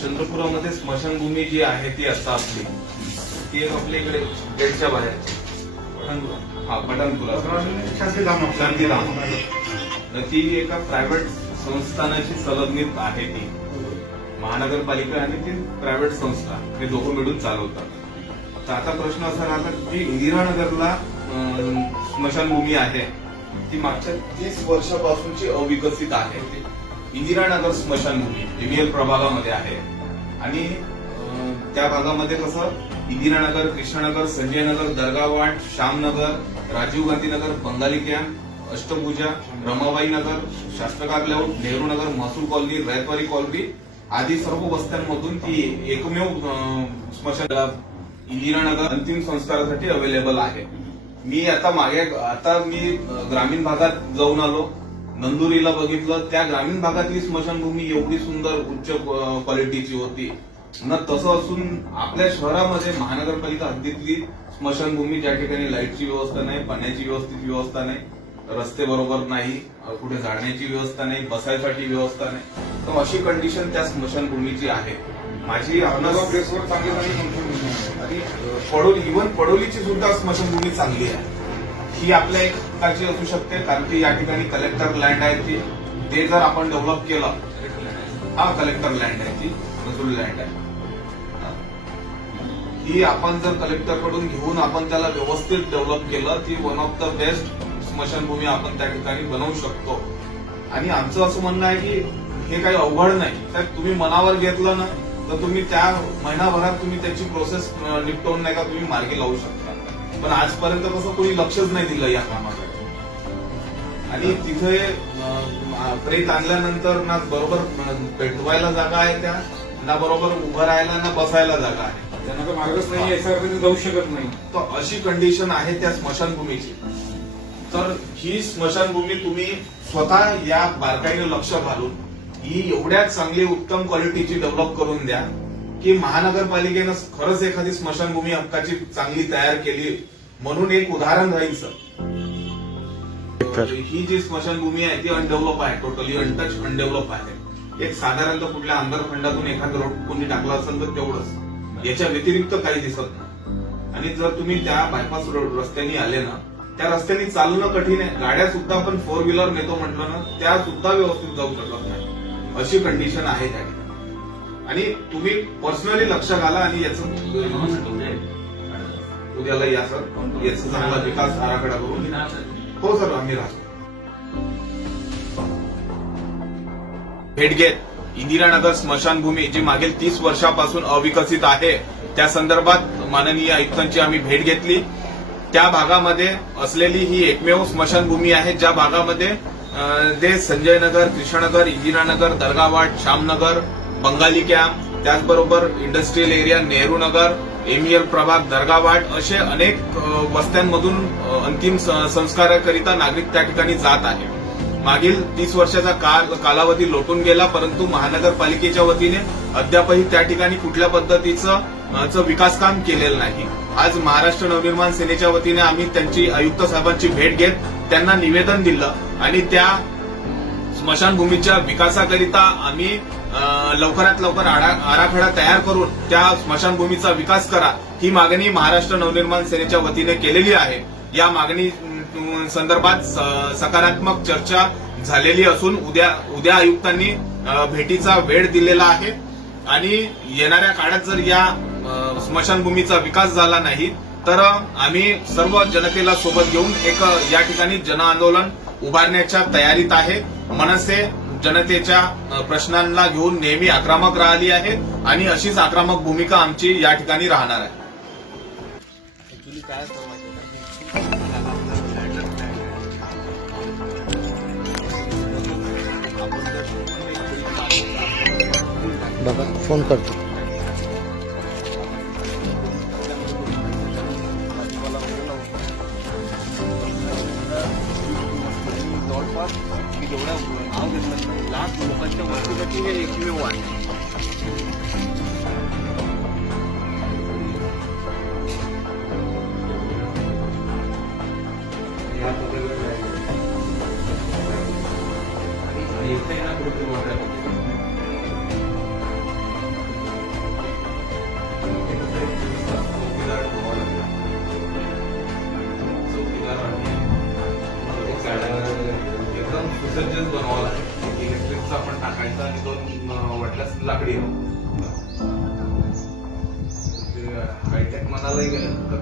चंद्रपुरामध्ये स्मशानभूमी जी आहे ती आता आपली ती एक आपल्या इकडे गेटच्या बाहेर पठाणपुरा शांतीधाम ती एका प्रायव्हेट संस्थानाची संलग्नित आहे. ती महानगरपालिका आणि ती प्रायव्हेट संस्था हे दोघं मिळून चालवतात. तर आता प्रश्न असा राहिला की इंदिरानगरला स्मशानभूमी आहे ती मागच्या 30 वर्षापासूनची अविकसित आहे. इंदिरानगर स्मशानभूमी एमईएल प्रभागामध्ये आहे आणि त्या भागामध्ये कसं इंदिरानगर, कृष्णानगर, संजयनगर, दर्गावाड, श्यामनगर, राजीव गांधी नगर, बंगाली कॅम्प, अष्टभुजा, रमाबाई नगर, शास्त्रकार लेआउट, नेहरू नगर, महसूल कॉलनी, रयतवारी कॉलनी आदी सर्व वस्त्यांमधून ती एकमेव स्मशान इंदिरानगर अंतिम संस्कारासाठी अवेलेबल आहे. मी आता मी ग्रामीण भागात जाऊन आलो, नंदुरीला बघितलं. त्या ग्रामीण भागातली स्मशानभूमी एवढी सुंदर उच्च क्वालिटीची होती ना. तसं असून आपल्या शहरामध्ये महानगरपालिका हद्दीतली स्मशानभूमी ज्या ठिकाणी लाईटची व्यवस्था नाही, पाण्याची व्यवस्थित व्यवस्था नाही, रस्ते बरोबर नाही, कुठे जाण्याची व्यवस्था नाही, बसायसाठी व्यवस्था नाही, तर अशी कंडिशन त्या स्मशानभूमीची आहे. माझी प्लेसवर चांगली इव्हन पडोलीची सुद्धा स्मशानभूमी चांगली आहे. ही आपल्या एक प्रकारची असू शकते कारण की या ठिकाणी कलेक्टर लँड आहे. ते जर आपण डेव्हलप केलं, हा कलेक्टर लँड आहे, ती महसूल लँड आहे, ही आपण जर कलेक्टर कडून घेऊन आपण त्याला व्यवस्थित डेव्हलप केलं, ती वन ऑफ द बेस्ट स्मशानभूमी आपण त्या ठिकाणी बनवू शकतो. आणि आमचं असं म्हणणं आहे की हे काही अवघड नाही. तर तुम्ही मनावर घेतलं ना तर तुम्ही त्या महिनाभरात तुम्ही त्याची प्रोसेस निपटवून नाही का तुम्ही मार्गी लावू शकता. पण आजपर्यंत कसं कोणी लक्षच नाही दिलं या कामाकडे. आणि तिथे प्रेत आणल्यानंतर ना बरोबर पेटवायला जागा आहे, त्या ना बरोबर उभं राहायला ना बसायला जागा आहे, त्यांना तर मार्गच नाही, याच्यावर जाऊ शकत नाही. तर अशी कंडिशन आहे त्या स्मशानभूमीची. तर ही स्मशानभूमी तुम्ही स्वतः या बारकाईने लक्ष घालून ही एवढ्या चांगली उत्तम क्वालिटीची डेव्हलप करून द्या की महानगरपालिकेनं खरंच एखादी स्मशानभूमी हक्काची चांगली तयार केली म्हणून एक उदाहरण राहील सर. ही जी स्मशानभूमी आहे ती अनडेव्हलप आहे, टोटली अनटच अनडेव्हलप आहे. एक साधारणतः कुठल्या आंध्र खंडातून एखादं रोड कोणी टाकला असेल तर तेवढंच, याच्या व्यतिरिक्त काही दिसत नाही. आणि जर तुम्ही त्या बायपास रोड रस्त्याने आले ना, त्या रस्त्याने चालणं कठीण आहे. गाड्या सुद्धा आपण 4 व्हीलर नेतो म्हटलं ना, त्या सुद्धा व्यवस्थित जाऊ शकत नाही, अशी कंडिशन आहे त्या ठिकाणी. आणि तुम्ही पर्सनली लक्ष घाला आणि याचं उद्याला या सर, याचा चांगला विकास आराखडा करून. हो सर, आम्ही राहतो. भेट घेत इंदिरानगर स्मशानभूमी जी मागील 30 वर्षापासून अविकसित आहे त्या संदर्भात माननीय आयुक्तांची आम्ही भेट घेतली. त्या भागामध्ये असलेली ही एकमेव स्मशानभूमी आहे ज्या भागामध्ये संजयनगर, कृष्णानगर, इंदिरानगर, दर्गावाड, श्यामनगर, बंगाली कॅम्प, त्याचबरोबर industrial area, Nehru Nagar, MEL प्रभाग, दर्गावाड असे अनेक वस्त्यांमधून अंतिम संस्काराकरिता नागरिक त्या ठिकाणी जात आहे. मागील 30 वर्षाचा कालावधी लोटून गेला, परंतु महानगरपालिकेच्या वतीने अद्यापही त्या ठिकाणी कुठल्या पद्धतीचं विकास काम केलेलं नाही. आज महाराष्ट्र नवनिर्माण सेनेच्या वतीने आम्ही त्यांची आयुक्त साहेबांची भेट घेत त्यांना निवेदन दिलं आणि त्या स्मशानभूमीच्या विकासाकरिता आम्ही लवकरात लवकर आराखडा तयार करून त्या स्मशानभूमीचा विकास करा ही मागणी महाराष्ट्र नवनिर्माण सेनेच्या वतीने केलेली आहे. या मागणी संदर्भात सकारात्मक चर्चा झालेली असून उद्या आयुक्तांनी भेटीचा वेळ दिलेला आहे. आणि येणाऱ्या काळात जर या स्मशानभूमीचा विकास झाला नाही तर आम्ही सर्व जनतेला सोबत घेऊन एक या ठिकाणी जन आंदोलन उभारण्याच्या तयारीत आहे. मनसे जनतेच्या प्रश्नांना घेऊन नेहमी आक्रमक राहिली आहे आणि अशीच आक्रमक भूमिका आमची या ठिकाणी राहणार आहे. बाबा फोन करतो. जेवढा नाव घेतलं लाख लोकांच्या वस्तीसाठी हे एकमेव आहे. इथे ना कुठे एकदम सुसज्जच बनवावं लागेल. इलेक्ट्रिकचा आपण टाकायचा आणि दोन वाटल्यास लाकडी हायटेक म्हणालाही गेलं तर